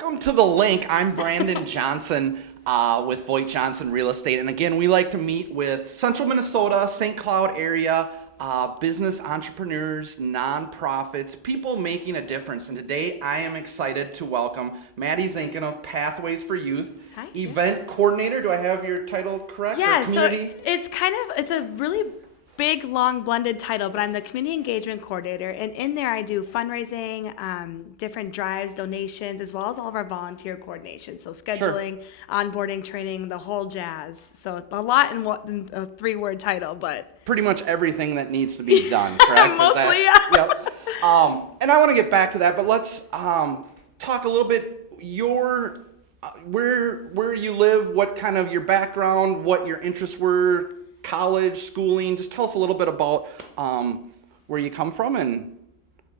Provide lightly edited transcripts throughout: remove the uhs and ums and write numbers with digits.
Welcome to The Link. I'm Brandon Johnson with VoigtJohnson Real Estate. And again, we like to meet with Central Minnesota, St. Cloud area, business entrepreneurs, nonprofits, people making a difference. And today I am excited to welcome Maddy Zinken of Pathways4Youth. Hi. Event coordinator. Do I have your title correct? Yeah, so community? it's a really big, long, blended title, but I'm the community engagement coordinator, and in there I do fundraising, different drives, donations, as well as all of our volunteer coordination. So scheduling, onboarding, training, the whole jazz. So a lot in a 3-word title, but pretty much everything that needs to be done, correct? Mostly, yeah. Yep. And I want to get back to that, but let's talk a little bit where you live, what kind of your background, what your interests were, college, schooling. Just tell us a little bit about where you come from and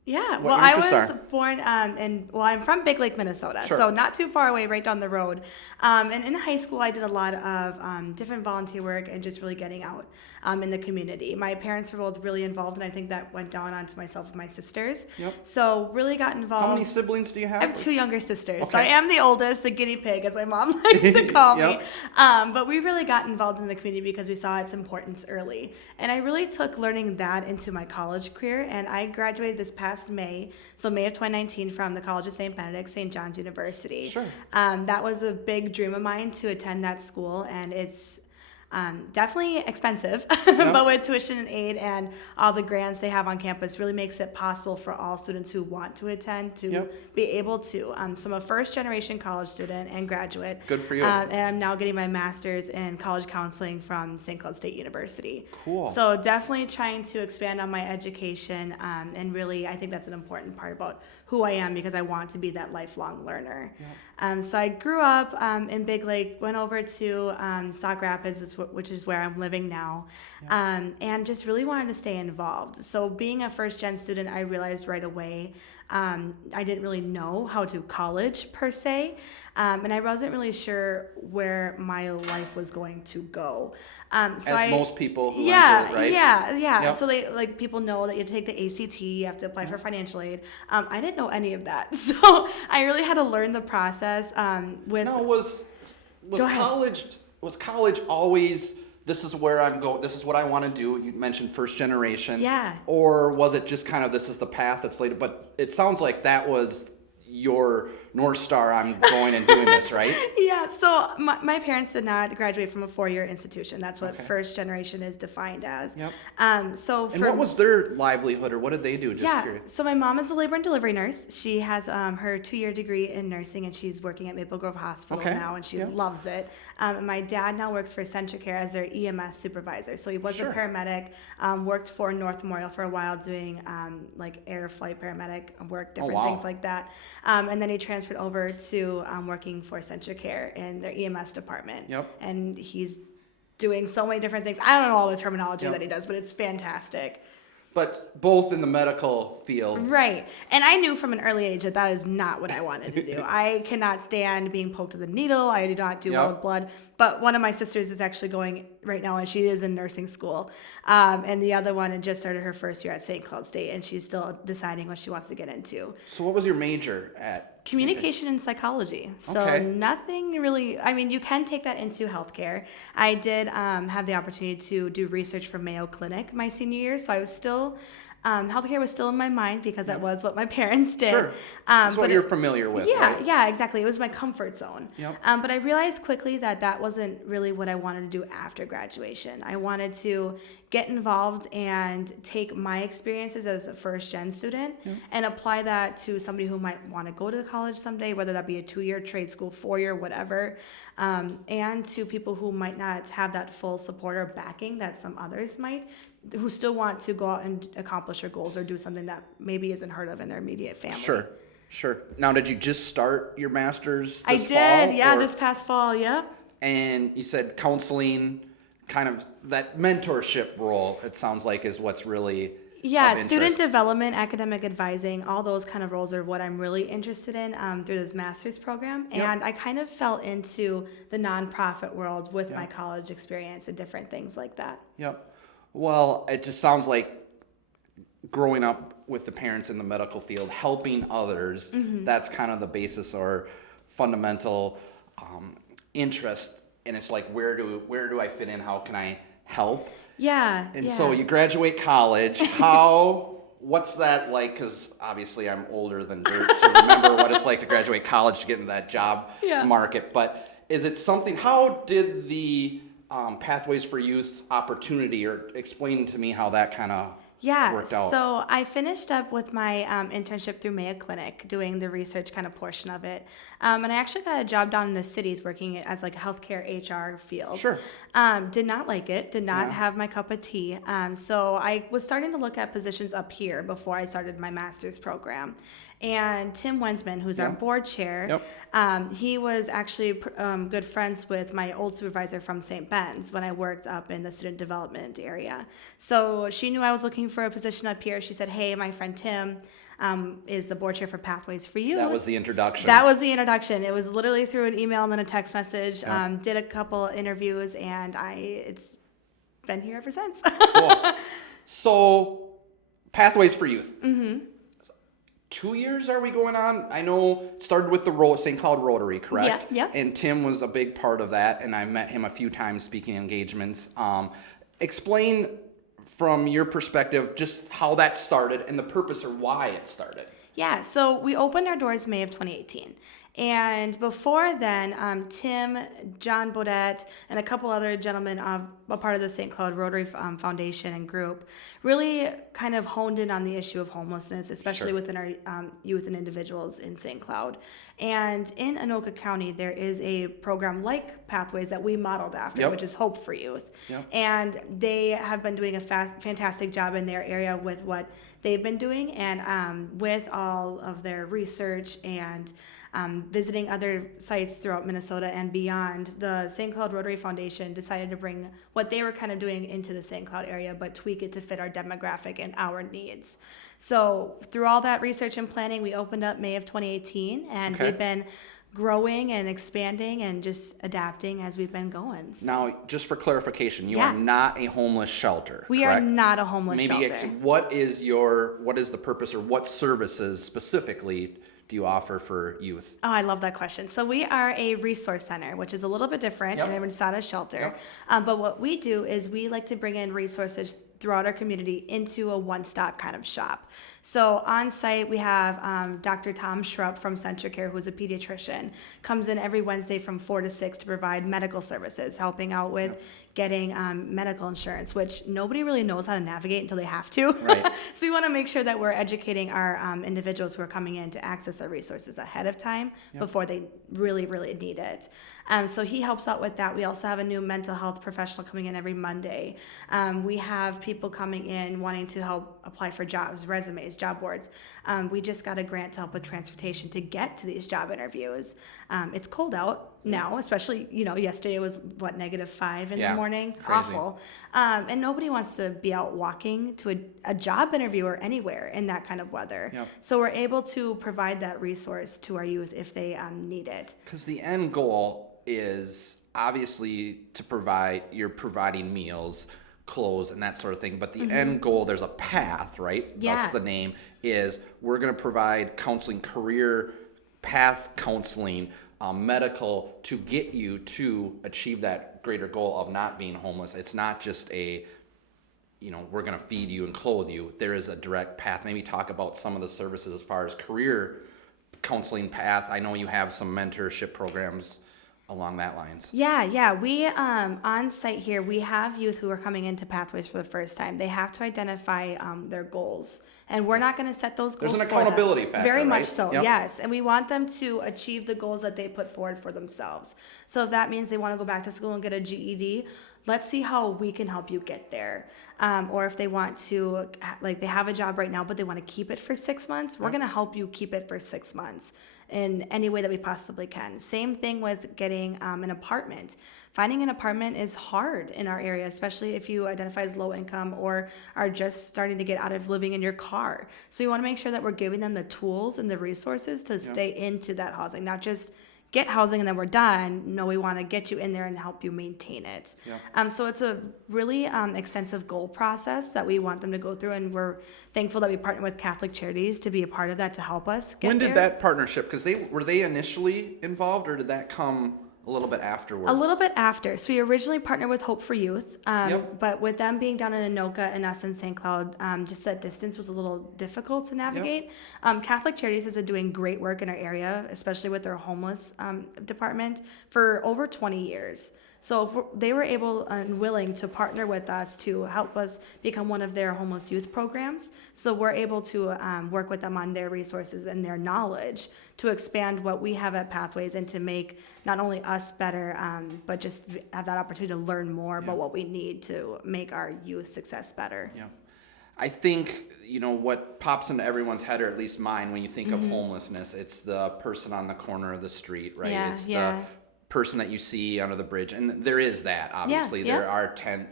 yeah. what Well, your I interests was are. born I'm from Big Lake, Minnesota, Sure. so not too far away, right down the road. And in high school, I did a lot of different volunteer work and just really getting out in the community. My parents were both really involved, and I think that went down onto myself and my sisters. Yep. So really got involved. How many siblings do you have? I have 2 younger sisters, so I Okay. am the oldest, the guinea pig, as my mom likes to call me. Yep. But we really got involved in the community because we saw its importance early. And I really took learning that into my college career, and I graduated this past May, so May of 2019, from the College of St. Benedict, St. John's University. Sure. That was a big dream of mine to attend that school, and it's definitely expensive, but with tuition and aid and all the grants they have on campus really makes it possible for all students who want to attend to be able to. So I'm a first-generation college student and graduate. Good for you. And I'm now getting my master's in college counseling from St. Cloud State University. Cool. So definitely trying to expand on my education, and really I think that's an important part about who I am, because I want to be that lifelong learner. So I grew up in Big Lake, went over to Sauk Rapids, which is where I'm living now, and just really wanted to stay involved. So being a first-gen student, I realized right away I didn't really know how to college per se, and I wasn't really sure where my life was going to go. Most people who enter, right? Yeah. Yep. So people know that you take the ACT, you have to apply for financial aid. I didn't know any of that, so I really had to learn the process. Was college always, this is where I'm going, this is what I want to do? You mentioned first generation. Yeah. Or was it just kind of, this is the path that's laid? But it sounds like that was your North Star, I'm going and doing this, right? Yeah, so my parents did not graduate from a 4-year institution. That's what first generation is defined as. Yep. And what was their livelihood, or what did they do? Just curious. So my mom is a labor and delivery nurse. She has her 2-year degree in nursing, and she's working at Maple Grove Hospital now, and she loves it. And my dad now works for Centricare as their EMS supervisor. So he was a paramedic, worked for North Memorial for a while doing like air flight paramedic work, different things like that. And then he transferred over to working for Centricare in their EMS department. Yep. And he's doing so many different things. I don't know all the terminology that he does, but it's fantastic. But both in the medical field. Right. And I knew from an early age that is not what I wanted to do. I cannot stand being poked with a needle. I do not do well with blood. But one of my sisters is actually going right now, and she is in nursing school. And the other one had just started her first year at St. Cloud State, and she's still deciding what she wants to get into. So what was your major at? Communication and psychology. So nothing really, I mean, you can take that into healthcare. I did have the opportunity to do research for Mayo Clinic my senior year, so I was still, healthcare was still in my mind because that was what my parents did. Sure. That's what you're familiar with, right? Yeah, exactly. It was my comfort zone. Yep. But I realized quickly that wasn't really what I wanted to do after graduation. I wanted to get involved and take my experiences as a first-gen student and apply that to somebody who might want to go to college someday, whether that be a 2-year trade school, 4-year, whatever, and to people who might not have that full support or backing that some others might, who still want to go out and accomplish their goals or do something that maybe isn't heard of in their immediate family. Sure. Now, did you just start your master's I this did, fall, this past fall, And you said counseling, kind of that mentorship role, it sounds like, is what's really student development, academic advising, all those kind of roles are what I'm really interested in through this master's program. And I kind of fell into the nonprofit world with my college experience and different things like that. Yep. Well, it just sounds like growing up with the parents in the medical field, helping others, that's kind of the basis or fundamental interest, and it's like, where do I fit in? How can I help? Yeah. And so you graduate college. What's that like? Because obviously I'm older than dirt to remember what it's like to graduate college to get into that job market. But is it something? How did the Pathways for Youth opportunity, or explain to me how that kind of worked out? So I finished up with my internship through Mayo Clinic, doing the research kind of portion of it. And I actually got a job down in the cities working as like a healthcare HR field. Sure. Did not like it, did not have my cup of tea. So I was starting to look at positions up here before I started my master's program. And Tim Wensman, who's our board chair, he was actually good friends with my old supervisor from St. Ben's when I worked up in the student development area. So she knew I was looking for a position up here. She said, hey, my friend Tim is the board chair for Pathways for Youth. That was the introduction. That was the introduction. It was literally through an email and then a text message. Did a couple interviews, and it's been here ever since. Cool. So, Pathways for Youth. 2 years are we going on? I know it started with the St. Cloud Rotary, correct? Yeah. And Tim was a big part of that, and I met him a few times speaking engagements. Explain from your perspective just how that started and the purpose or why it started. Yeah, so we opened our doors May of 2018. And before then, Tim, John Bodette, and a couple other gentlemen a part of the St. Cloud Rotary Foundation and group really kind of honed in on the issue of homelessness, especially within our youth and individuals in St. Cloud. And in Anoka County, there is a program like Pathways that we modeled after, which is Hope for Youth. And they have been doing a fantastic job in their area with what they've been doing, and with all of their research and visiting other sites throughout Minnesota and beyond, the St. Cloud Rotary Foundation decided to bring what they were kind of doing into the St. Cloud area, but tweak it to fit our demographic and our needs. So through all that research and planning, we opened up May of 2018, and we've been growing and expanding and just adapting as we've been going. So. Now, just for clarification, you are not a homeless shelter. We are not a homeless shelter. shelter. What is the purpose, or what services specifically do you offer for youth? Oh, I love that question. So we are a resource center, which is a little bit different, and it's not a shelter. But what we do is we like to bring in resources throughout our community into a one-stop kind of shop. So on site, we have Dr. Tom Schrupp from CentraCare, who's a pediatrician, comes in every Wednesday from 4 to 6 to provide medical services, helping out with getting medical insurance, which nobody really knows how to navigate until they have to. Right. So we want to make sure that we're educating our individuals who are coming in to access our resources ahead of time before they really, really need it. So he helps out with that. We also have a new mental health professional coming in every Monday. We have people coming in wanting to help apply for jobs, resumes, job boards. We just got a grant to help with transportation to get to these job interviews. It's cold out now, especially, yesterday it was -5 in the morning. Crazy. Awful. And nobody wants to be out walking to a job interview or anywhere in that kind of weather. So we're able to provide that resource to our youth if they need it. Because the end goal is obviously you're providing meals, clothes, and that sort of thing, but the end goal, there's a path, right? Thus the name is, we're going to provide counseling, career path counseling, medical, to get you to achieve that greater goal of not being homeless. It's not just we're going to feed you and clothe you. There is a direct path. Maybe talk about some of the services as far as career counseling path. I know you have some mentorship programs along that lines. Yeah. We, on site here, we have youth who are coming into Pathways for the first time. They have to identify their goals. And we're not going to set those goals. There's an accountability factor, Very much right? so, yes. And we want them to achieve the goals that they put forward for themselves. So if that means they want to go back to school and get a GED, let's see how we can help you get there. Or if they want to, they have a job right now, but they want to keep it for 6 months, we're going to help you keep it for 6 months in any way that we possibly can. Same thing with getting an apartment. Finding an apartment is hard in our area, especially if you identify as low income or are just starting to get out of living in your car. So you want to make sure that we're giving them the tools and the resources to stay into that housing, not just get housing and then we're done. No, we want to get you in there and help you maintain it. Yep. So it's a really extensive goal process that we want them to go through, and we're thankful that we partner with Catholic Charities to be a part of that to help us get When did there. that partnership, because were they initially involved, or did that come a little bit afterwards? A little bit after. So we originally partnered with Hope4Youth, Yep. but with them being down in Anoka and us in St. Cloud, just that distance was a little difficult to navigate. Catholic Charities has been doing great work in our area, especially with their homeless department, for over 20 years. So if they were able and willing to partner with us to help us become one of their homeless youth programs. So we're able to work with them on their resources and their knowledge to expand what we have at Pathways and to make not only us better, but just have that opportunity to learn more about what we need to make our youth success better. Yeah. I think, what pops into everyone's head, or at least mine, when you think of homelessness, it's the person on the corner of the street, right? Yeah, it's yeah. the person that you see under the bridge. And there is that, obviously. Yeah, yeah. There are tent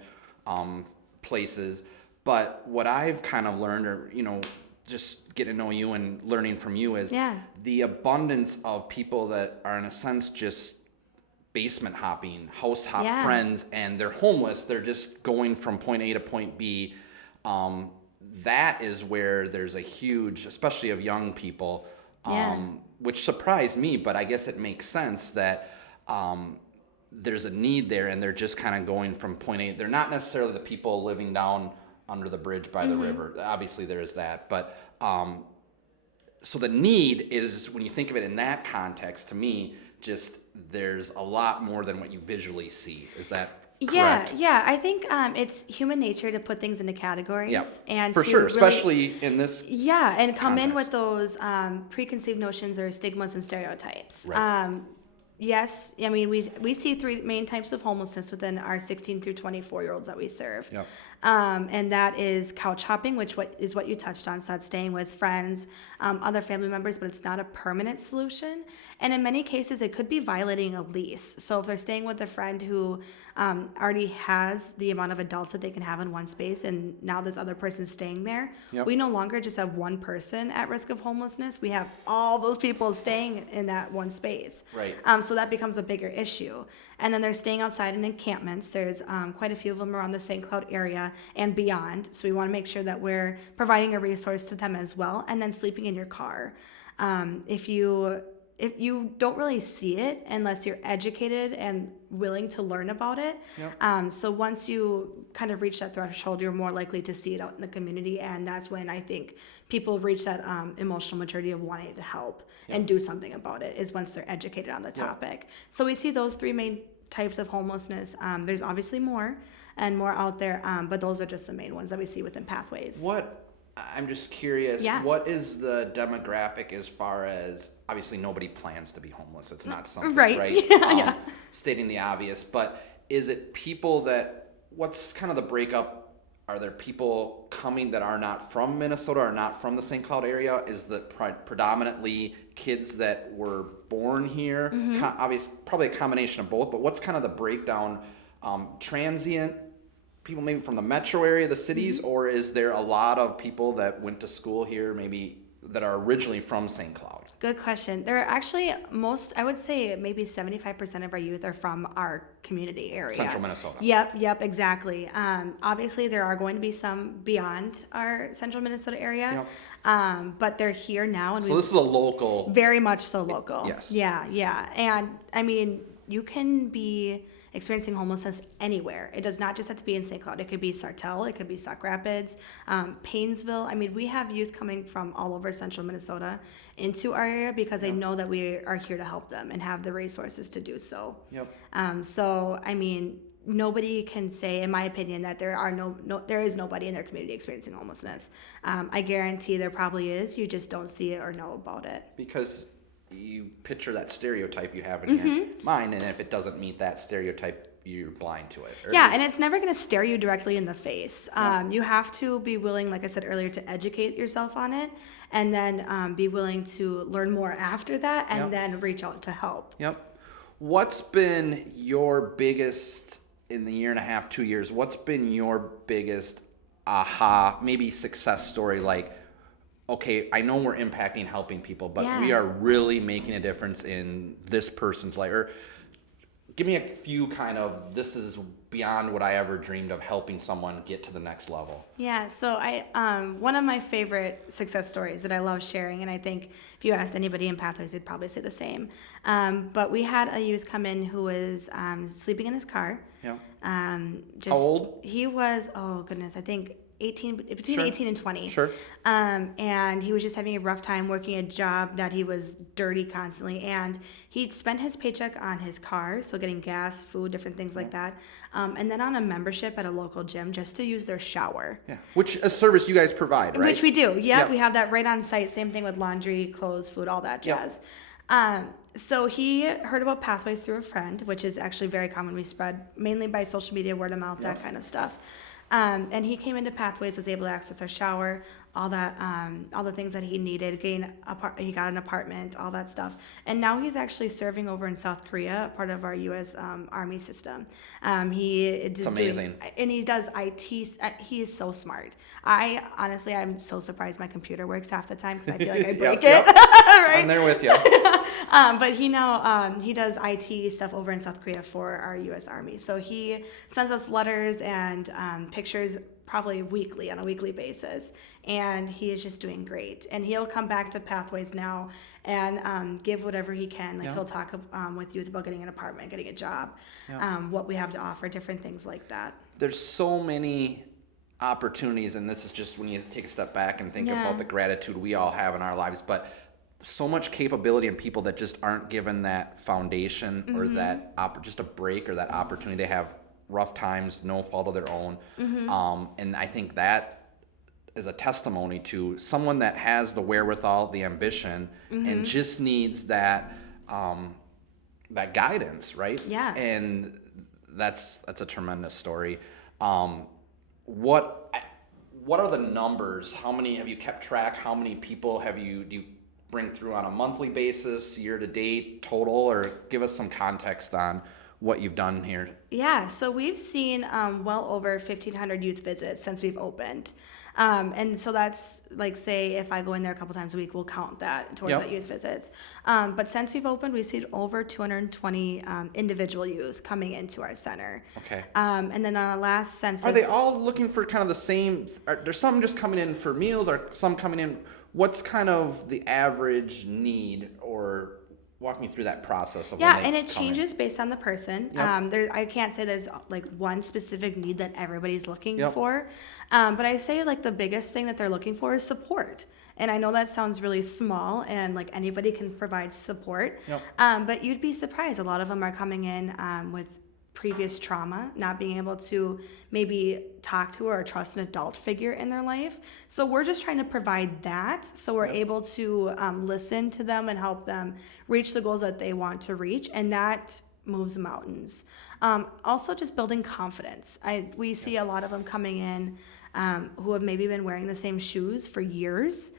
places. But what I've kind of learned, or, just getting to know you and learning from you, is the abundance of people that are, in a sense, just basement hopping, house hop friends, and they're homeless. They're just going from point A to point B. That is where there's a huge, especially of young people, which surprised me, but I guess it makes sense that there's a need there, and they're just kind of going from point A. They're not necessarily the people living down under the bridge by the river. Obviously, there is that. But so the need is, when you think of it in that context, to me, just there's a lot more than what you visually see. Is that correct? Yeah. I think it's human nature to put things into categories. And for to sure, really, especially in this and come in context. with those preconceived notions or stigmas and stereotypes. Right. Yes, I mean, we see three main types of homelessness within our 16 through 24-year-olds that we serve. Yep. And that is couch hopping, which is what you touched on. So that's staying with friends, other family members, but it's not a permanent solution. And in many cases, it could be violating a lease. So if they're staying with a friend who already has the amount of adults that they can have in one space, and now this other person staying there, we no longer just have one person at risk of homelessness. We have all those people staying in that one space. Right. So that becomes a bigger issue. And then they're staying outside in encampments. There's quite a few of them around the St. Cloud area and beyond. So we want to make sure that we're providing a resource to them as well. And then sleeping in your car. If you don't really see it unless you're educated and willing to learn about it. So once you kind of reach that threshold, you're more likely to see it out in the community. And that's when I think people reach that emotional maturity of wanting to help and do something about it, is once they're educated on the topic. So we see those three main types of homelessness. There's obviously more and more out there, but those are just the main ones that we see within Pathways. I'm just curious, what is the demographic as far as, obviously nobody plans to be homeless. It's not something, right? Stating the obvious, but is it people what's kind of the breakup? Are there people coming that are not from Minnesota or not from the St. Cloud area? Is that predominantly kids that were born here? Obviously, probably a combination of both, but what's kind of the breakdown? Transient people maybe from the metro area, the cities, or is there a lot of people that went to school here, maybe that are originally from St. Cloud? Good question. There are actually I would say maybe 75% of our youth are from our community area. Central Minnesota. Yep, exactly. Obviously, there are going to be some beyond our central Minnesota area, but they're here now. And so this is a local. Very much so local. Yes. Yeah. And I mean, you can be experiencing homelessness anywhere. It does not just have to be in St. Cloud. It could be Sartell, it could be Sauk Rapids, Paynesville. I mean, we have youth coming from all over central Minnesota into our area because they know that we are here to help them and have the resources to do so. So, I mean, nobody can say, in my opinion, that there is nobody in their community experiencing homelessness. I guarantee there probably is. You just don't see it or know about it. Because you picture that stereotype you have in your mind, and if it doesn't meet that stereotype, you're blind to it. And it's never going to stare you directly in the face. You have to be willing, like I said earlier, to educate yourself on it, and then be willing to learn more after that, and then reach out to help. What's been your biggest, in the year and a half, 2 years, what's been your biggest aha, maybe success story? Like, okay, I know we're impacting, helping people, but Yeah. we are really making a difference in this person's life. Or give me a few kind of, this is beyond what I ever dreamed of, helping someone get to the next level. Yeah, so one of my favorite success stories that I love sharing, and I think if you asked anybody in Pathways, they'd probably say the same. But we had a youth come in who was sleeping in his car. Yeah. Just, How old? He was, oh goodness, I think 18, between Sure. 18 and 20. Sure. And he was just having a rough time working a job that he was dirty constantly. And he'd spent his paycheck on his car, so getting gas, food, different things like that. And then on a membership at a local gym just to use their shower. Yeah. Which a service you guys provide, right? Which we do. Yeah, Yep. we have that right on site. Same thing with laundry, clothes, food, all that Yep. jazz. So he heard about Pathways through a friend, which is actually very common. We spread mainly by social media, word of mouth, that kind of stuff. And he came into Pathways, was able to access our shower, all the things that he needed. He got an apartment, all that stuff. And now he's actually serving over in South Korea, part of our U.S. Army system. It's amazing. And he does IT. He is so smart. I'm so surprised my computer works half the time because I feel like I break Yep. it. Right? I'm there with you. But he does IT stuff over in South Korea for our U.S. Army. So he sends us letters and pictures probably on a weekly basis. And he is just doing great. And he'll come back to Pathways now and give whatever he can. Like he'll talk with youth about getting an apartment, getting a job, what we have to offer, different things like that. There's so many opportunities, and this is just when you take a step back and think about the gratitude we all have in our lives, but so much capability in people that just aren't given that foundation or that just a break or that opportunity. They have rough times, no fault of their own. And I think that is a testimony to someone that has the wherewithal, the ambition, and just needs that that guidance, right? Yeah. And that's a tremendous story. What are the numbers? How many have you kept track? How many people do you bring through on a monthly basis, year to date, total, or give us some context on what you've done here? Yeah, so we've seen well over 1,500 youth visits since we've opened. And so that's like, say, if I go in there a couple times a week, we'll count that towards that youth visits. But since we've opened, we've seen over 220 individual youth coming into our center. Okay. And then on the last census... Are they all looking for kind of the same? There's some just coming in for meals, or some coming in... What's kind of the average need, or walk me through that process of when they and it come in? changes based on the person. I can't say there's like one specific need that everybody's looking for. But I say like the biggest thing that they're looking for is support. And I know that sounds really small and like anybody can provide support. But you'd be surprised. A lot of them are coming in with previous trauma, not being able to maybe talk to or trust an adult figure in their life. So we're just trying to provide that so we're able to listen to them and help them reach the goals that they want to reach, and that moves mountains. Also just building confidence. We see a lot of them coming in who have maybe been wearing the same shoes for years,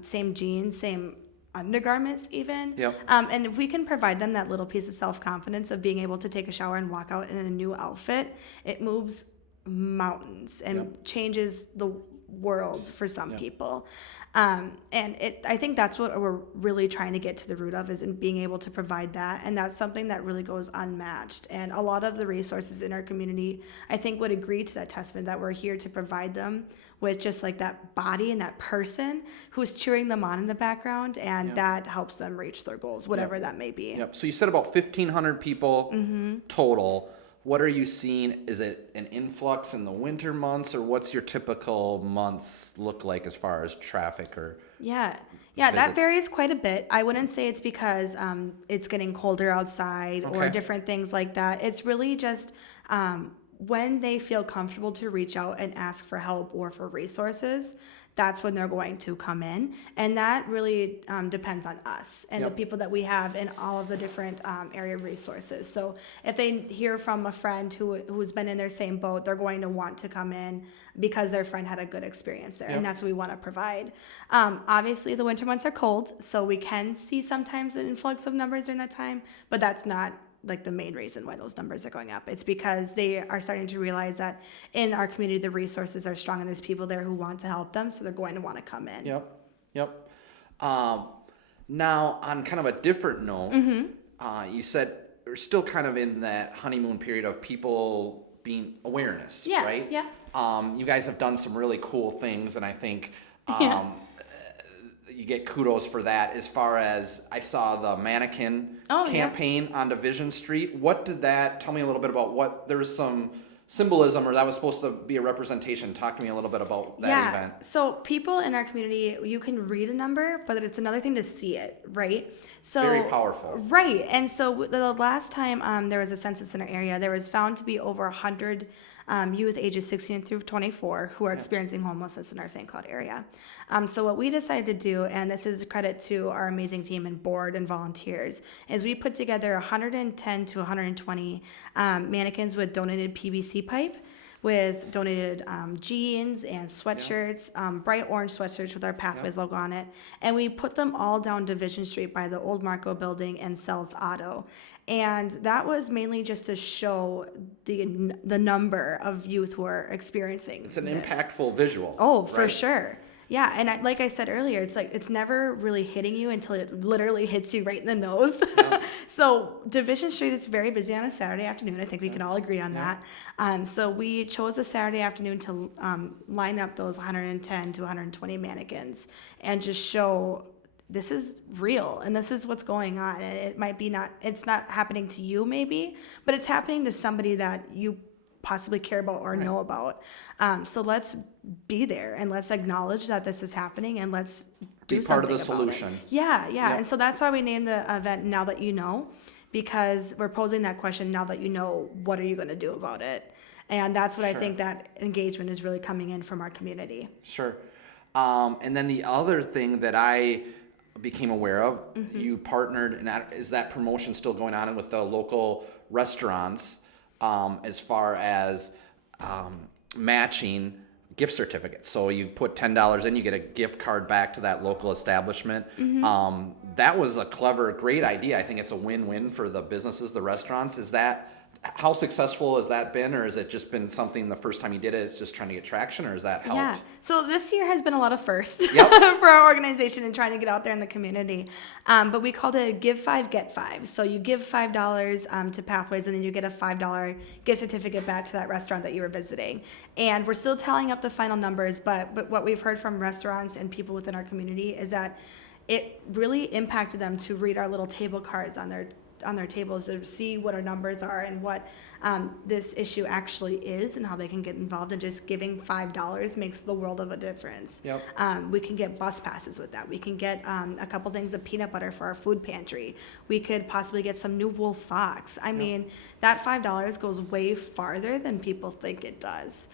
same jeans, same undergarments even. And if we can provide them that little piece of self-confidence of being able to take a shower and walk out in a new outfit, it moves mountains and changes the world for some people. And I think that's what we're really trying to get to the root of, is in being able to provide that. And that's something that really goes unmatched. And a lot of the resources in our community, I think, would agree to that testament, that we're here to provide them with just like that body and that person who's cheering them on in the background, and that helps them reach their goals, whatever that may be. So you said about 1,500 people total. What are you seeing? Is it an influx in the winter months, or what's your typical month look like as far as traffic or Yeah, visits? that varies quite a bit. I wouldn't say it's because it's getting colder outside or different things like that. It's really just when they feel comfortable to reach out and ask for help or for resources, that's when they're going to come in. And that really depends on us and the people that we have in all of the different area resources. So if they hear from a friend who's been in their same boat, they're going to want to come in because their friend had a good experience there. And that's what we want to provide. Obviously, the winter months are cold, so we can see sometimes an influx of numbers during that time, but that's not like the main reason why those numbers are going up. It's because they are starting to realize that in our community, the resources are strong and there's people there who want to help them, so they're going to want to come in. Yep. Now, on kind of a different note, you said we're still kind of in that honeymoon period of people being awareness, Yeah, right? yeah. You guys have done some really cool things, and I think you get kudos for that. As far as I saw the mannequin campaign on Division Street. What did that, tell me a little bit about what, there was some symbolism, or that was supposed to be a representation. Talk to me a little bit about that event. So people in our community, you can read a number, but it's another thing to see it, right? So Very powerful. Right. And so the last time there was a census in our area, there was found to be over 100 youth ages 16 through 24 who are experiencing homelessness in our St. Cloud area. So what we decided to do, and this is a credit to our amazing team and board and volunteers, is we put together 110 to 120 mannequins with donated PVC pipe, with donated jeans and sweatshirts, bright orange sweatshirts with our Pathways logo on it. And we put them all down Division Street by the old Marco building and Sells Auto. And that was mainly just to show the number of youth who are experiencing It's an this. impactful visual. Oh, for right? sure. Yeah, and like I said earlier, it's like it's never really hitting you until it literally hits you right in the nose. Yeah. So Division Street is very busy on a Saturday afternoon. I think we can all agree on that. So we chose a Saturday afternoon to line up those 110 to 120 mannequins and just show this is real and this is what's going on. And it might be it's not happening to you maybe, but it's happening to somebody that you possibly care about or know about. So let's be there and let's acknowledge that this is happening and let's do Be part of something the about solution. it. Yeah. And so that's why we named the event Now That You Know, because we're posing that question, now that you know, what are you going to do about it? And that's what I think that engagement is really coming in from our community. Sure. And then the other thing that I became aware of, you partnered, and is that promotion still going on with the local restaurants as far as matching gift certificates? So you put $10 in, you get a gift card back to that local establishment. That was a clever, great idea. I think it's a win-win for the businesses, the restaurants. How successful has that been, or has it just been something the first time you did it, it's just trying to get traction, or has that helped? Yeah. So this year has been a lot of firsts for our organization and trying to get out there in the community. But we called it Give 5, Get 5. So you give $5 to Pathways, and then you get a $5 gift certificate back to that restaurant that you were visiting. And we're still tallying up the final numbers, but what we've heard from restaurants and people within our community is that it really impacted them to read our little table cards on their tables to see what our numbers are and what this issue actually is and how they can get involved. And just giving $5 makes the world of a difference. We can get bus passes with that. We can get a couple things of peanut butter for our food pantry. We could possibly get some new wool socks. I mean, that $5 goes way farther than people think it does.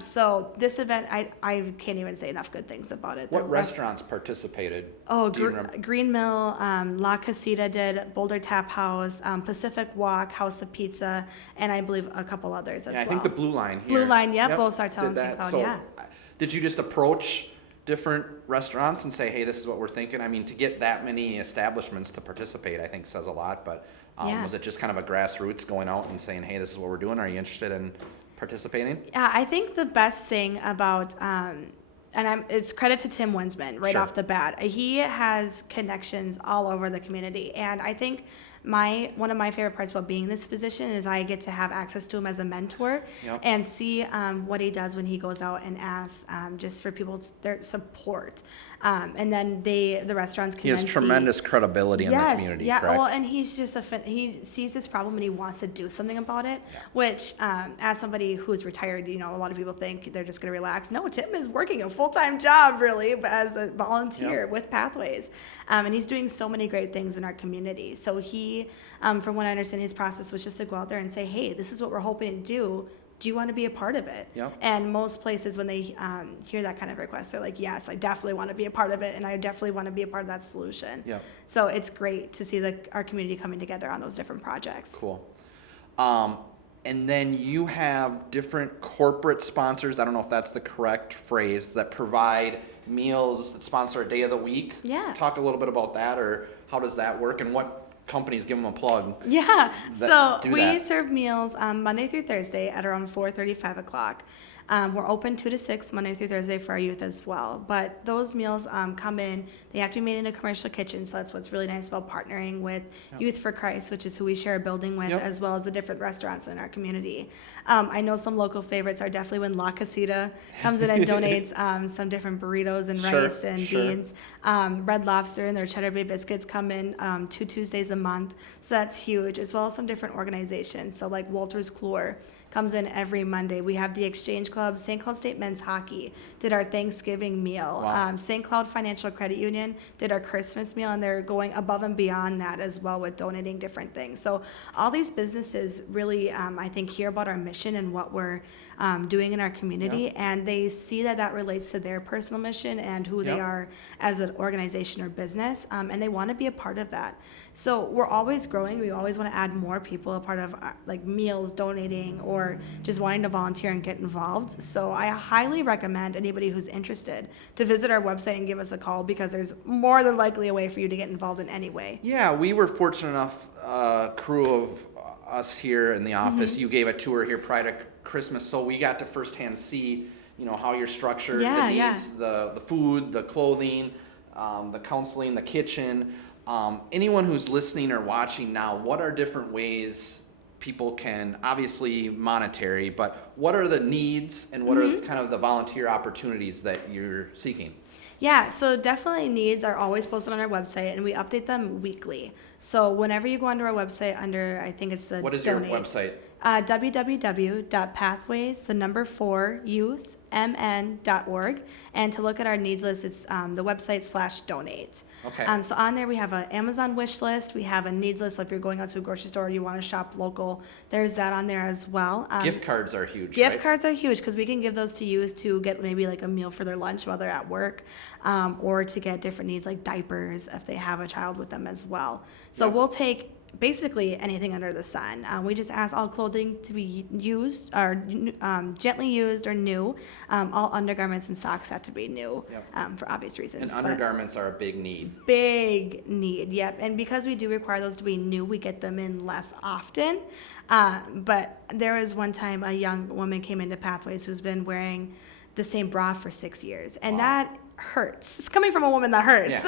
So this event, I can't even say enough good things about it. What restaurants participated? Oh, Green Mill, La Casita did, Boulder Tap House, Pacific Walk, House of Pizza, and I believe a couple others as well. I think the Blue Line here. Blue Line, both Sartell and St. Cloud, So, did you just approach different restaurants and say, hey, this is what we're thinking? I mean, to get that many establishments to participate, I think says a lot, but was it just kind of a grassroots going out and saying, hey, this is what we're doing? Are you interested in participating? Yeah, I think the best thing about it's credit to Tim Winsman right off the bat. He has connections all over the community, and I think one of my favorite parts about being in this position is I get to have access to him as a mentor and see what he does when he goes out and asks just for their support. And then the restaurants can. He has tremendous credibility in the community. Yeah, correct? well, and he's just he sees this problem and he wants to do something about it. Which, as somebody who's retired, a lot of people think they're just going to relax. No, Tim is working a full-time job really as a volunteer with Pathways, and he's doing so many great things in our community. So he, from what I understand, his process was just to go out there and say, hey, this is what we're hoping to do. Do you want to be a part of it? And most places, when they hear that kind of request, they're like, yes, I definitely want to be a part of it, and I definitely want to be a part of that solution. So it's great to see our community coming together on those different projects. Cool. And then you have different corporate sponsors, I don't know if that's the correct phrase, that provide meals that sponsor a day of the week. Talk a little bit about that, or how does that work, and what companies, give them a plug. So we serve meals Monday through Thursday at around 4:30, 5 o'clock. We're open 2 to 6 Monday through Thursday for our youth as well. But those meals come in, they have to be made in a commercial kitchen. So that's what's really nice about partnering with Youth for Christ, which is who we share a building with, as well as the different restaurants in our community. I know some local favorites are definitely when La Casita comes in and donates some different burritos and rice and beans. Red Lobster and their Cheddar Bay biscuits come in 2 Tuesdays a month. So that's huge, as well as some different organizations. So like Walter's Clore comes in every Monday. We have the Exchange Club, St. Cloud State Men's Hockey did our Thanksgiving meal. Wow. St. Cloud Financial Credit Union did our Christmas meal, and they're going above and beyond that as well with donating different things. So all these businesses really, I think, hear about our mission and what we're doing in our community, and they see that that relates to their personal mission and who they are as an organization or business, and they want to be a part of that. So we're always growing. We always want to add more people a part of like meals, donating, or just wanting to volunteer and get involved. So I highly recommend anybody who's interested to visit our website and give us a call, because there's more than likely a way for you to get involved in any way. Yeah, we were fortunate enough, crew of us here in the office, you gave a tour here prior to Christmas, so we got to firsthand see, how you're structured, the needs, the food, the clothing, the counseling, the kitchen. Anyone who's listening or watching now, what are different ways people can, obviously monetary, but what are the needs and what are kind of the volunteer opportunities that you're seeking? Yeah, so definitely needs are always posted on our website, and we update them weekly. So whenever you go onto our website under, I think it's the What is donate, your website? www.pathways4youth.org, and to look at our needs list, it's the website /donate. Okay. So on there we have an Amazon wish list, we have a needs list, so if you're going out to a grocery store or you want to shop local, there's that on there as well. Gift cards are huge, Gift right? cards are huge, because we can give those to youth to get maybe like a meal for their lunch while they're at work, or to get different needs like diapers if they have a child with them as well. So we'll take basically anything under the sun. We just ask all clothing to be used or gently used or new. All undergarments and socks have to be new for obvious reasons. And undergarments are a big need. Big need, yep. And because we do require those to be new, we get them in less often. But there was one time a young woman came into Pathways who's been wearing the same bra for 6 years, and that hurts. It's coming from a woman that hurts.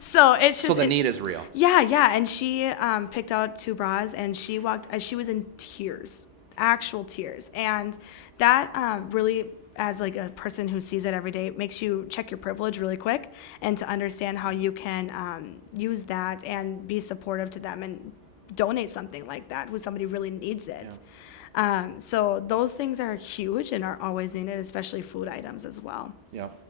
So it's just, so the need is real. Yeah. And she picked out 2 bras, and she walked. She was in tears, actual tears, and that really, as like a person who sees it every day, it makes you check your privilege really quick, and to understand how you can use that and be supportive to them and donate something like that when somebody really needs it. So those things are huge and are always needed, especially food items as well. Yep.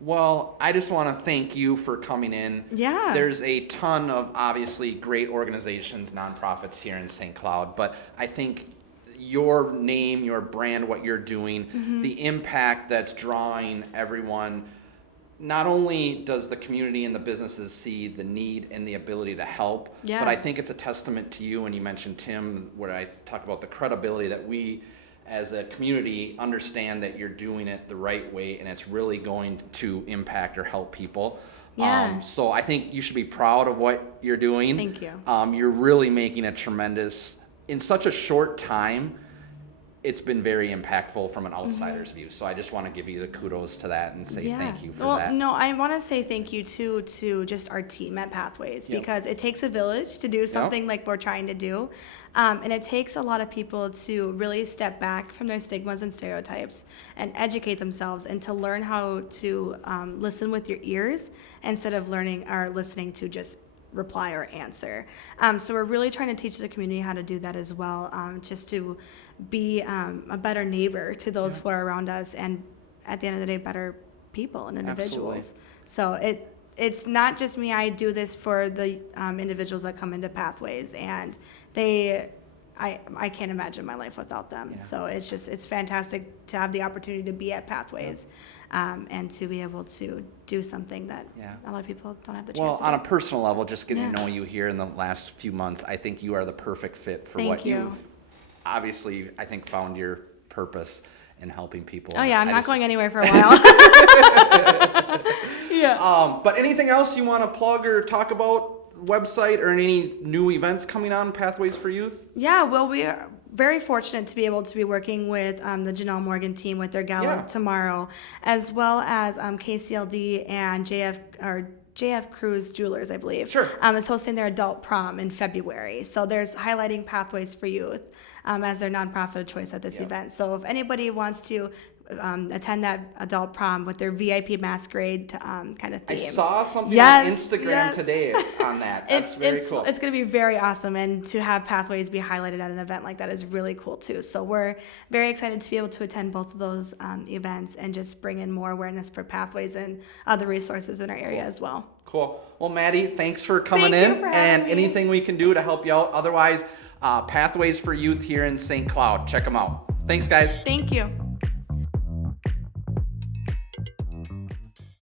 Well, I just want to thank you for coming in. Yeah. There's a ton of obviously great organizations, nonprofits here in St. Cloud, but I think your name, your brand, what you're doing, the impact that's drawing everyone, not only does the community and the businesses see the need and the ability to help, but I think it's a testament to you, and you mentioned Tim, where I talk about the credibility that we as a community understand that you're doing it the right way and it's really going to impact or help people. So I think you should be proud of what you're doing. Thank you. You're really making a tremendous, in such a short time, it's been very impactful from an outsider's view. So I just want to give you the kudos to that and say thank you for that. No, I want to say thank you too to just our team at Pathways, because it takes a village to do something like we're trying to do. And it takes a lot of people to really step back from their stigmas and stereotypes and educate themselves, and to learn how to listen with your ears instead of listening to just reply or answer. So we're really trying to teach the community how to do that as well, just to be a better neighbor to those who are around us, and at the end of the day, better people and individuals. Absolutely. So it's not just me. I do this for the individuals that come into Pathways, and I can't imagine my life without them. So it's fantastic to have the opportunity to be at Pathways, and to be able to do something that a lot of people don't have the chance Well, to do. on a personal level, just getting to know you here in the last few months, I think you are the perfect fit for what you've obviously, I think, found your purpose in helping people. Oh yeah, I'm not going anywhere for a while. But anything else you want to plug or talk about? Website or any new events coming on Pathways for Youth? Yeah, well, very fortunate to be able to be working with the Janelle Morgan team with their gala Yeah. tomorrow, as well as KCLD and JF Cruz Jewelers, I believe. Sure. Is hosting their adult prom in February. So there's highlighting Pathways for Youth as their nonprofit of choice at this event. So if anybody wants to attend that adult prom with their VIP masquerade kind of theme. I saw something Yes, on Instagram yes. today on that. That's very cool. It's going to be very awesome, and to have Pathways be highlighted at an event like that is really cool too. So we're very excited to be able to attend both of those events and just bring in more awareness for Pathways and other resources in our area as well. Cool. Well, Maddie, thanks for coming Thank you in for having and me. anything we can do to help you out. Otherwise, Pathways for Youth here in St. Cloud. Check them out. Thanks, guys. Thank you.